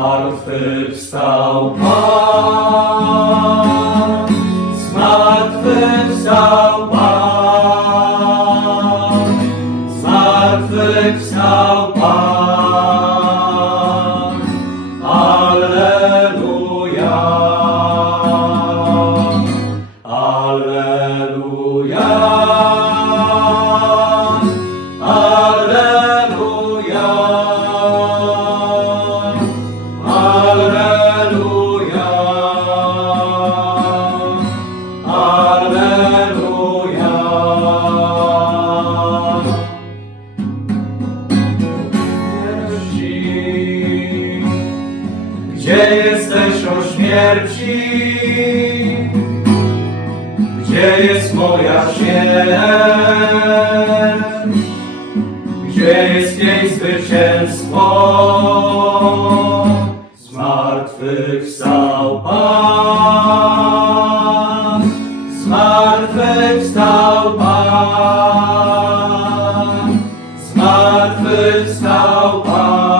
Zmartwychwstał. Pan, zmartwychwstał Pan, zmartwychwstał Pan. Alleluja, Alleluja, Alleluja, Gdzie jesteś o śmierci? Gdzie jest moja śmierć? Gdzie jest jej zwycięstwo? Zmartwychwstał Pan, zmartwychwstał Pan, zmartwychwstał Pan.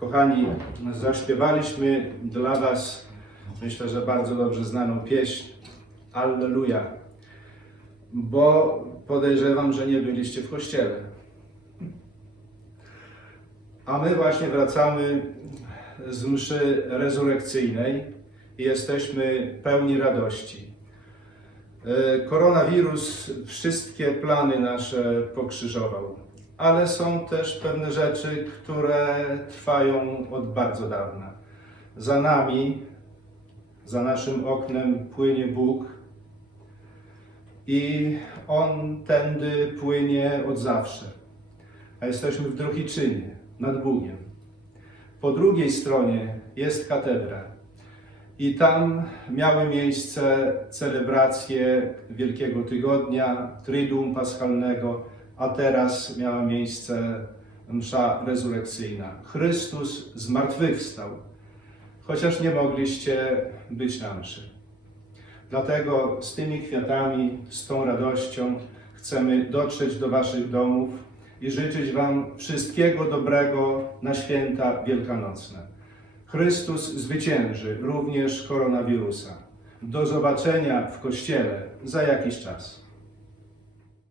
Kochani, zaśpiewaliśmy dla Was, myślę, że bardzo dobrze znaną pieśń Alleluja, bo podejrzewam, że nie byliście w kościele. A my właśnie wracamy z mszy rezurekcyjnej i jesteśmy pełni radości. E, Koronawirus wszystkie plany nasze pokrzyżował, ale są też pewne rzeczy, które trwają od bardzo dawna. Za nami, za naszym oknem płynie Bóg i On tędy płynie od zawsze. A jesteśmy w Drohiczynie, nad Bugiem. Po drugiej stronie jest katedra. I tam miały miejsce celebracje Wielkiego Tygodnia, Triduum Paschalnego, a teraz miała miejsce msza rezurekcyjna. Chrystus zmartwychwstał, chociaż nie mogliście być na mszy. Dlatego z tymi kwiatami, z tą radością chcemy dotrzeć do Waszych domów i życzyć Wam wszystkiego dobrego na święta wielkanocne. Chrystus zwycięży również koronawirusa. Do zobaczenia w kościele za jakiś czas.